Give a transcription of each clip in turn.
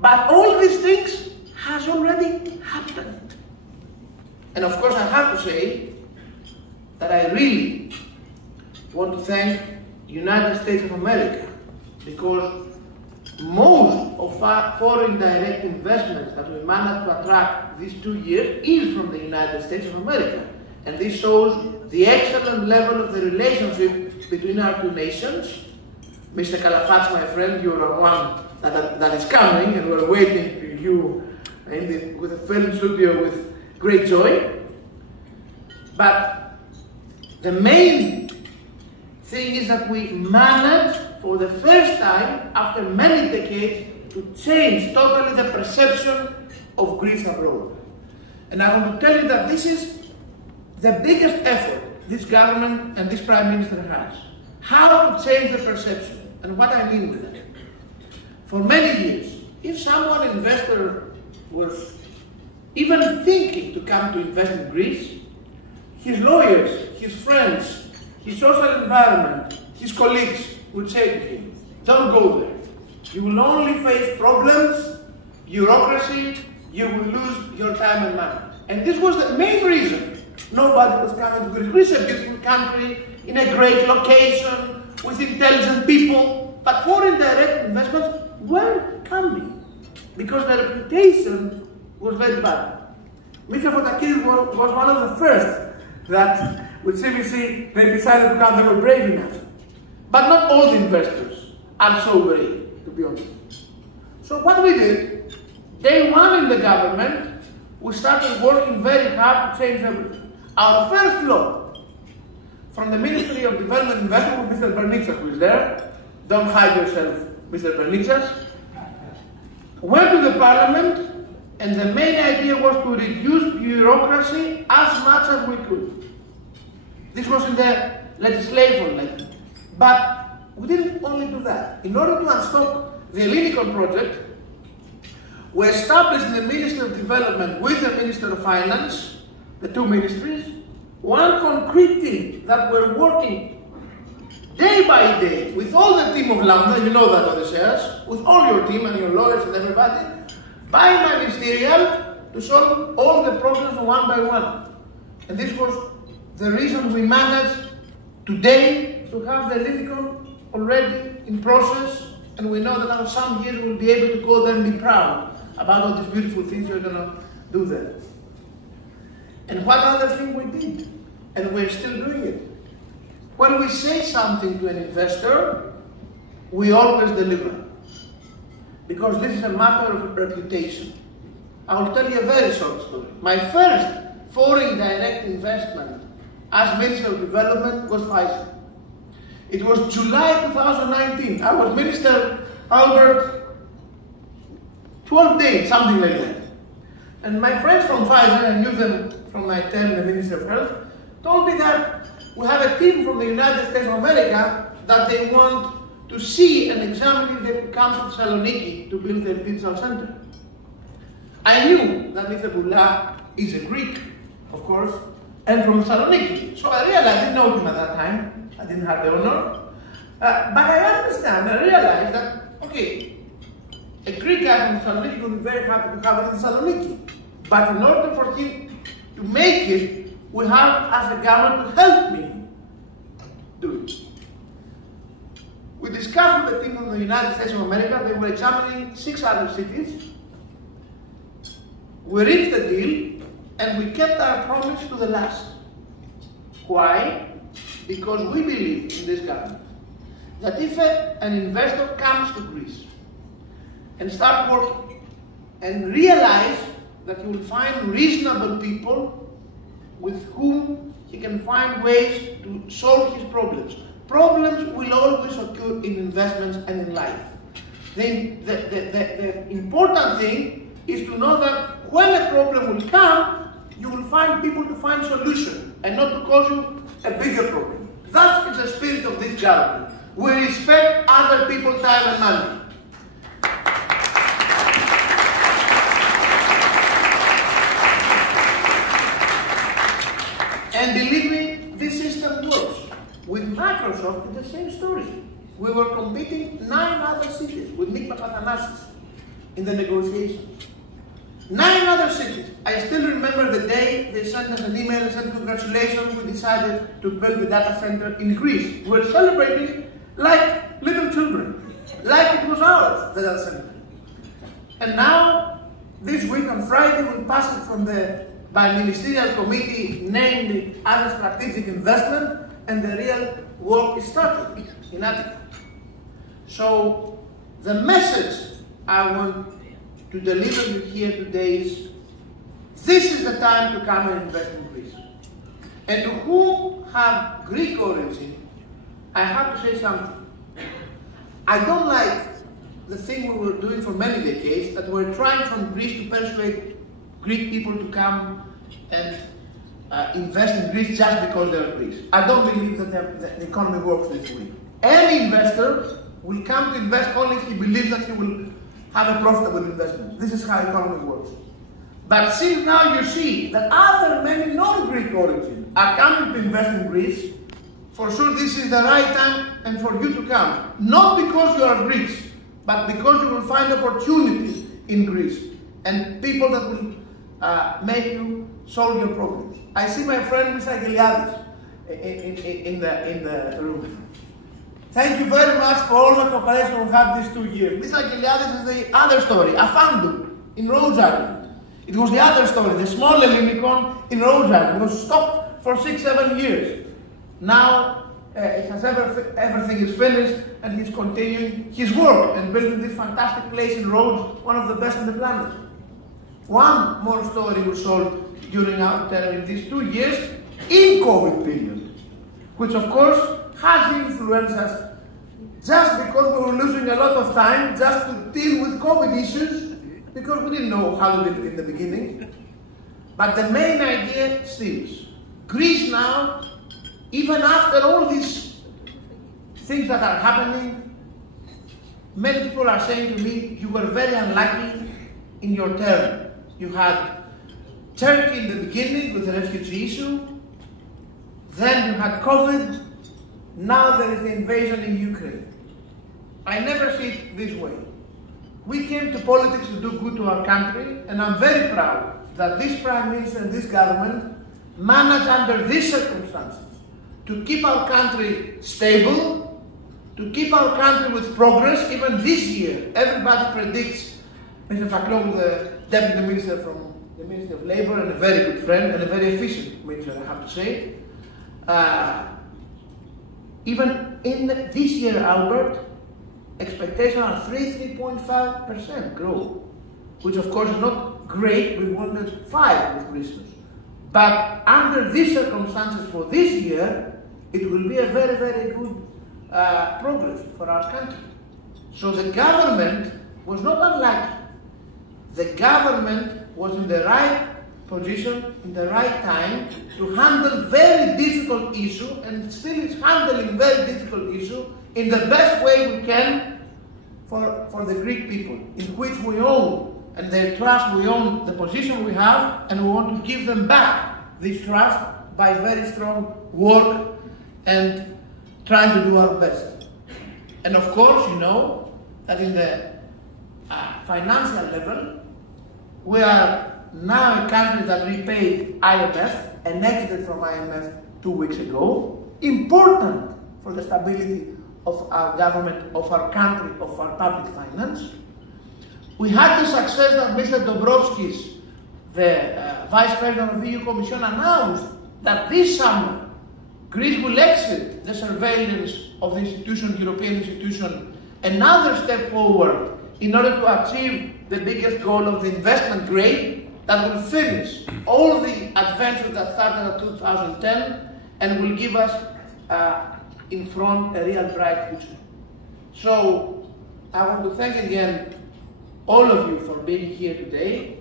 But all these things has already happened. And of course I have to say that I really want to thank the United States of America, because most of our foreign direct investments that we managed to attract these 2 years is from the United States of America. And this shows the excellent level of the relationship between our two nations. Mr. Calafats, my friend, you are one that is coming, and we're waiting for you with a film studio with great joy. But the main thing is that we managed for the first time after many decades to change totally the perception of Greece abroad. And I want to tell you that this is the biggest effort this government and this Prime Minister has. How to change the perception, and what I mean with it. For many years, if someone investor was even thinking to come to invest in Greece, his lawyers, his friends, his social environment, his colleagues would say to him, don't go there. You will only face problems, bureaucracy, you will lose your time and money. And this was the main reason nobody was coming to Greece. Greece is a beautiful country, in a great location, with intelligent people, but foreign direct investments weren't coming because the reputation was very bad. Mr. Fotakidis was one of the first that with CVC they decided to come, they were brave enough. But not all the investors are so brave, to be honest. So what we did, day one in the government, we started working very hard to change everything. Our first law from the Ministry of Development and Investment with Mr. Bernitsas, who is there, don't hide yourself, Mr. Bernitsas, went to the Parliament, and the main idea was to reduce bureaucracy as much as we could. This was in the legislation letter. But we didn't only do that. In order to unstock the Hellinikon project, we established in the Ministry of Development with the Minister of Finance, the two ministries, one concrete team that we're working day by day with all the team of Lambda, you know that on the shares, with all your team and your lawyers and everybody, bi-ministerial, to solve all the problems one by one. And this was the reason we managed today to have the Hellinikon already in process, and we know that after some years we'll be able to go there and be proud about all these beautiful things we're going to do there. And what other thing we did, and we're still doing it. When we say something to an investor, we always deliver. Because this is a matter of reputation. I will tell you a very short story. My first foreign direct investment as Minister of Development was Pfizer. It was July 2019. I was Minister Albert 12 days, something like that. And my friends from Pfizer, I knew them from my term, the Minister of Health, told me that we have a team from the United States of America that they want to see and examine if they could come to Thessaloniki to build their digital center. I knew that Mr. Boula is a Greek, of course, and from Thessaloniki. So I realized, I didn't know him at that time, I didn't have the honor, but I understand, I realized that, okay, a Greek guy from Thessaloniki would be very happy to have it in Thessaloniki. But in order for him to make it, we have, as a government, to help me do it. We discussed with the team from the United States of America. They were examining 6 other cities. We reached the deal, and we kept our promise to the last. Why? Because we believe in this government that if an investor comes to Greece and start working and realize that he will find reasonable people with whom he can find ways to solve his problems. Problems will always occur in investments and in life. The important thing is to know that when a problem will come, you will find people to find solutions and not to cause you a bigger problem. That is the spirit of this government. We respect other people's time and money. And believe me, this system works. With Microsoft, it's the same story. We were competing 9 other cities with Nick Papathanassis. in the negotiations. 9 other cities. I still remember the day they sent us an email and said, congratulations, we decided to build the data center in Greece. We were celebrating like little children, like it was ours, the data center. And now, this week on Friday, we passed it by ministerial committee, named it as a strategic investment, and the real work is starting in Attica. So, the message I want to deliver you here today is, this is the time to come and invest in Greece. And to who have Greek origin, I have to say something. I don't like the thing we were doing for many decades, that we're trying from Greece to persuade Greek people to come and invest in Greece just because they're Greece. I don't believe that the economy works this way. Any investor will come to invest only if he believes that he will have a profitable investment. This is how economy works. But since now you see that other many non-Greek origin are coming to invest in Greece, for sure this is the right time and for you to come. Not because you are Greeks, but because you will find opportunities in Greece and people that will make you solve your problems. I see my friend Mr. Geliadis in the room. Thank you very much for all the cooperation we had these 2 years. Mr. Geliadis is the other story, Afandu in Rhodes Island. It was the other story, the small Ellinikon in Rhodes Island. It was stopped for 6-7 years. Now everything is finished and he's continuing his work and building this fantastic place in Rhodes, one of the best in the planet. One more story we solved during our term in these 2 years in COVID period, which of course has influenced us just because we were losing a lot of time just to deal with COVID issues because we didn't know how to do it in the beginning. But the main idea stills. Greece now, even after all these things that are happening, many people are saying to me, you were very unlucky in your term. You had Turkey in the beginning with the refugee issue, then you had COVID, now there is the invasion in Ukraine. I never see it this way. We came to politics to do good to our country, and I'm very proud that this Prime Minister and this government managed under these circumstances to keep our country stable, to keep our country with progress. Even this year, everybody predicts, Mr. Faklou, the Deputy Minister from the Ministry of Labour, and a very good friend, and a very efficient minister, I have to say. Even in this year, Albert, expectations are 3.5% growth, which of course is not great. We wanted 5 with Christmas. But under these circumstances for this year, it will be a very, very good progress for our country. So the government was not unlucky. The government was in the right position, in the right time, to handle very difficult issue, and still is handling very difficult issue in the best way we can for the Greek people, in which we own, and their trust, we own the position we have, and we want to give them back this trust by very strong work and trying to do our best. And of course, you know that in the financial level, we are now a country that repaid IMF and exited from IMF 2 weeks ago. Important for the stability of our government, of our country, of our public finance. We had the success that Mr. Dombrovskis, the Vice President of the EU Commission, announced that this summer Greece will exit the surveillance of the institution, European institution, another step forward in order to achieve the biggest goal of the investment grade that will finish all the adventures that started in 2010 and will give us in front a real bright future. So I want to thank again all of you for being here today.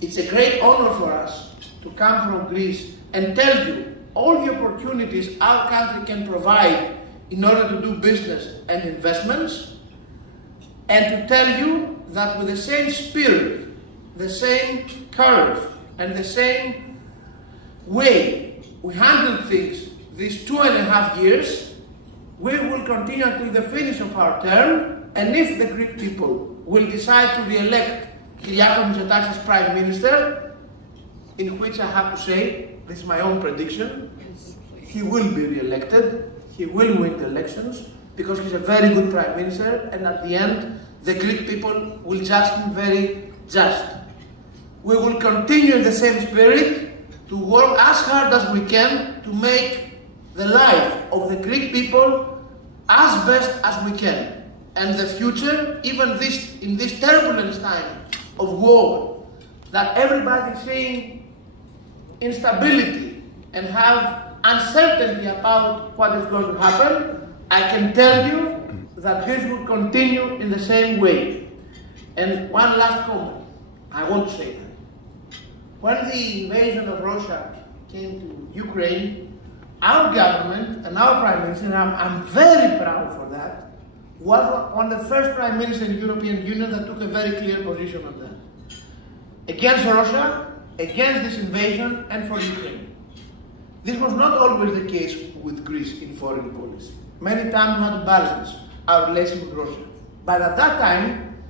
It's a great honor for us to come from Greece and tell you all the opportunities our country can provide in order to do business and investments, and to tell you that with the same spirit, the same courage, and the same way we handled things these 2.5 years, we will continue until the finish of our term, and if the Greek people will decide to re-elect Kyriakos Mitsotakis as Prime Minister, in which I have to say, this is my own prediction, he will be re-elected, he will win the elections, because he's a very good Prime Minister, and at the end, the Greek people will judge him very just. We will continue in the same spirit to work as hard as we can to make the life of the Greek people as best as we can. And the future, even in this turbulent time of war, that everybody is seeing instability and have uncertainty about what is going to happen, I can tell you that this will continue in the same way. And one last comment, I want to say that. When the invasion of Russia came to Ukraine, our government and our Prime Minister, and I'm very proud for that, was one of the first Prime Ministers in the European Union that took a very clear position on that. Against Russia, against this invasion, and for Ukraine. This was not always the case with Greece in foreign policy. Many times we had to balance our relation with Russia. But at that time,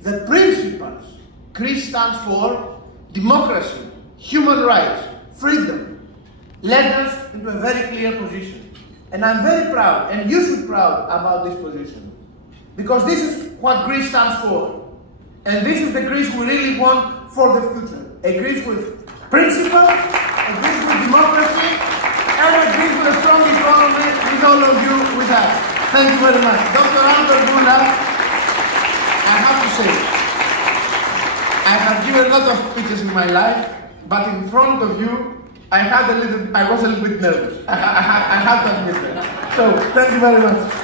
the principles Greece stands for, democracy, human rights, freedom, led us into a very clear position. And I'm very proud, and you should be proud about this position. Because this is what Greece stands for. And this is the Greece we really want for the future. A Greece with principles, a Greece with democracy, and a Greece with a strong economy with all of you with us. Thank you very much. Dr. Anton Gula, I have to say, I have given a lot of speeches in my life, but in front of you, I was a little bit nervous. I have to admit that. So, thank you very much.